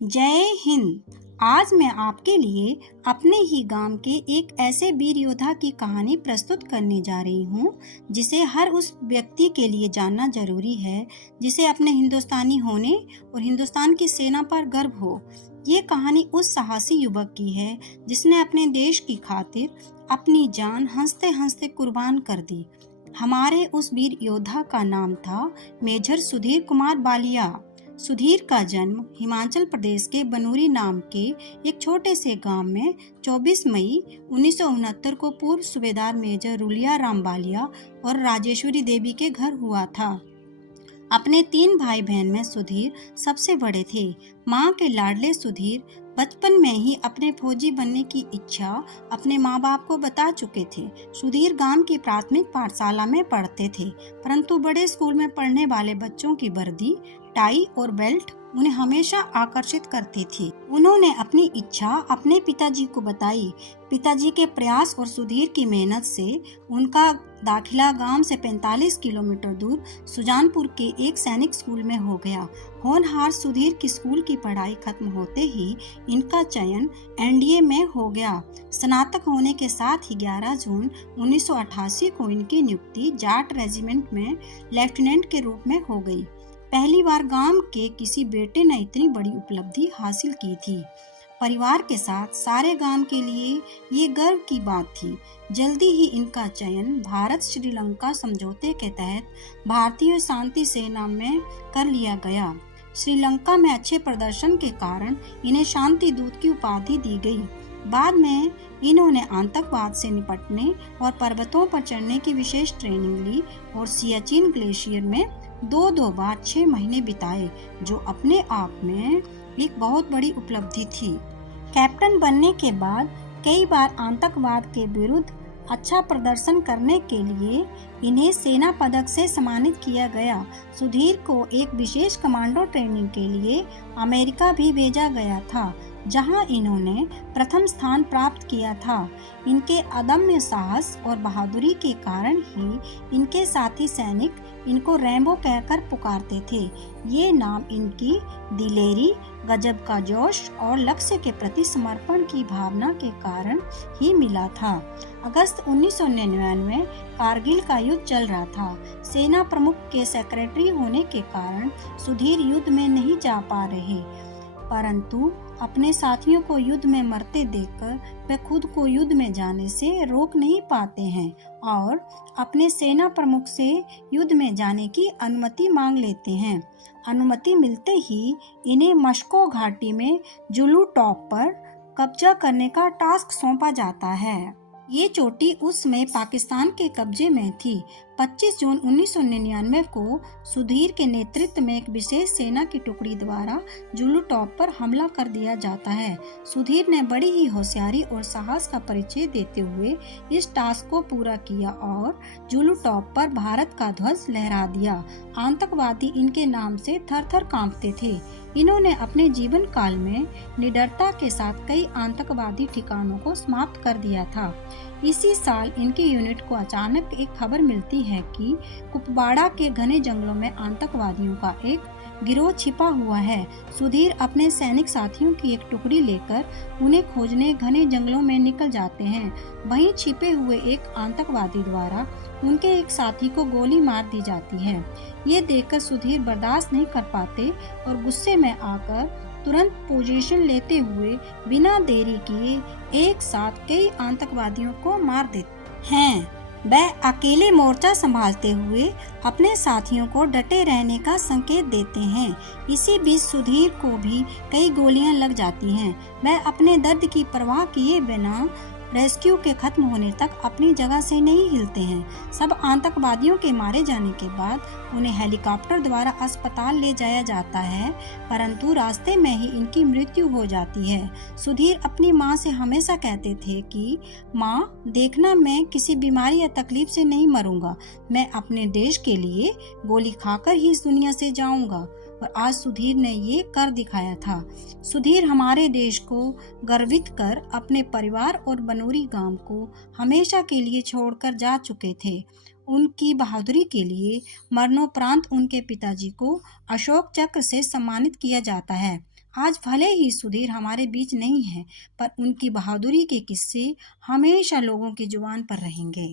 जय हिंद। आज मैं आपके लिए अपने ही गांव के एक ऐसे वीर योद्धा की कहानी प्रस्तुत करने जा रही हूं, जिसे हर उस व्यक्ति के लिए जानना जरूरी है जिसे अपने हिंदुस्तानी होने और हिंदुस्तान की सेना पर गर्व हो। ये कहानी उस साहसी युवक की है जिसने अपने देश की खातिर अपनी जान हंसते हंसते कुर्बान कर दी। हमारे उस वीर योद्धा का नाम था मेजर सुधीर कुमार बालिया। सुधीर का जन्म हिमाचल प्रदेश के बनूरी नाम के एक छोटे से गांव में 24 मई 1969 को पूर्व सूबेदार मेजर रुलिया राम बालिया और राजेश्वरी देवी के घर हुआ था। अपने 3 भाई बहन में सुधीर सबसे बड़े थे। मां के लाडले सुधीर बचपन में ही अपने फौजी बनने की इच्छा अपने माँ बाप को बता चुके थे। सुधीर गांव की प्राथमिक पाठशाला में पढ़ते थे, परंतु बड़े स्कूल में पढ़ने वाले बच्चों की वर्दी, टाई और बेल्ट उन्हें हमेशा आकर्षित करती थी। उन्होंने अपनी इच्छा अपने पिताजी को बताई। पिताजी के प्रयास और सुधीर की मेहनत से उनका दाखिला गांव से 45 किलोमीटर दूर सुजानपुर के एक सैनिक स्कूल में हो गया। होनहार सुधीर की स्कूल की पढ़ाई खत्म होते ही इनका चयन एनडीए में हो गया। स्नातक होने के साथ ही 11 जून 1988 को इनकी नियुक्ति जाट रेजिमेंट में लेफ्टिनेंट के रूप में हो गई। पहली बार गांव के किसी बेटे ने इतनी बड़ी उपलब्धि हासिल की थी। परिवार के साथ सारे गांव के लिए ये गर्व की बात थी। जल्दी ही इनका चयन भारत श्रीलंका समझौते के तहत भारतीय शांति सेना में कर लिया गया। श्रीलंका में अच्छे प्रदर्शन के कारण इन्हें शांति दूत की उपाधि दी गई। बाद में इन्होंने आतंकवाद से निपटने और पर्वतों पर चढ़ने की विशेष ट्रेनिंग ली और सियाचिन ग्लेशियर में दो बार 6 महीने बिताए, जो अपने आप में एक बहुत बड़ी उपलब्धि थी। कैप्टन बनने के बाद कई बार आतंकवाद के विरुद्ध अच्छा प्रदर्शन करने के लिए इन्हें सेना पदक से सम्मानित किया गया। सुधीर को एक विशेष कमांडो ट्रेनिंग के लिए अमेरिका भी भेजा गया था, जहां इन्होंने प्रथम स्थान प्राप्त किया था। इनके अदम्य साहस और बहादुरी के कारण ही इनके साथी सैनिक इनको रैम्बो कहकर पुकारते थे। ये नाम इनकी दिलेरी, गजब का जोश और लक्ष्य के प्रति समर्पण की भावना के कारण ही मिला था। अगस्त 1999 कारगिल का युद्ध चल रहा था। सेना प्रमुख के सेक्रेटरी होने के कारण सुधीर युद्ध में नहीं जा पा रहे, परंतु अपने साथियों को युद्ध में मरते देखकर वे खुद को युद्ध में जाने से रोक नहीं पाते हैं और अपने सेना प्रमुख से युद्ध में जाने की अनुमति मांग लेते हैं। अनुमति मिलते ही इन्हें मस्को घाटी में जुलू टॉप पर कब्जा करने का टास्क सौंपा जाता है। ये चोटी उस समय पाकिस्तान के कब्जे में थी। 25 जून 1999 को सुधीर के नेतृत्व में एक विशेष सेना की टुकड़ी द्वारा जुलू टॉप पर हमला कर दिया जाता है। सुधीर ने बड़ी ही होशियारी और साहस का परिचय देते हुए इस टास्क को पूरा किया और जुलू टॉप पर भारत का ध्वज लहरा दिया। आतंकवादी इनके नाम से थर थर कांपते थे। इन्होंने अपने जीवन काल में निडरता के साथ कई आतंकवादी ठिकानों को समाप्त कर दिया था। इसी साल इनकी यूनिट को अचानक एक खबर मिलती है कि कुपवाड़ा के घने जंगलों में आतंकवादियों का एक गिरोह छिपा हुआ है। सुधीर अपने सैनिक साथियों की एक टुकड़ी लेकर उन्हें खोजने घने जंगलों में निकल जाते हैं। वहीं छिपे हुए एक आतंकवादी द्वारा उनके एक साथी को गोली मार दी जाती है। ये देखकर सुधीर बर्दाश्त नहीं कर पाते और गुस्से में आकर तुरंत पोजीशन लेते हुए बिना देरी किए एक साथ कई आतंकवादियों को मार देते हैं। वह अकेले मोर्चा संभालते हुए अपने साथियों को डटे रहने का संकेत देते हैं। इसी बीच सुधीर को भी कई गोलियां लग जाती हैं। वह अपने दर्द की परवाह किए बिना रेस्क्यू के खत्म होने तक अपनी जगह से नहीं हिलते हैं। सब आतंकवादियों के मारे जाने के बाद उन्हें हेलीकॉप्टर द्वारा अस्पताल ले जाया जाता है, परंतु रास्ते में ही इनकी मृत्यु हो जाती है। सुधीर अपनी मां से हमेशा कहते थे कि मां, देखना, मैं किसी बीमारी या तकलीफ से नहीं मरूंगा। मैं अपने देश के लिए गोली खाकर ही इस दुनिया से जाऊंगा। और आज सुधीर ने ये कर दिखाया था। सुधीर हमारे देश को गर्वित कर अपने परिवार और बनूरी गांव को हमेशा के लिए छोड़कर जा चुके थे। उनकी बहादुरी के लिए मरणोपरांत उनके पिताजी को अशोक चक्र से सम्मानित किया जाता है। आज भले ही सुधीर हमारे बीच नहीं है, पर उनकी बहादुरी के किस्से हमेशा लोगों की जुबान पर रहेंगे।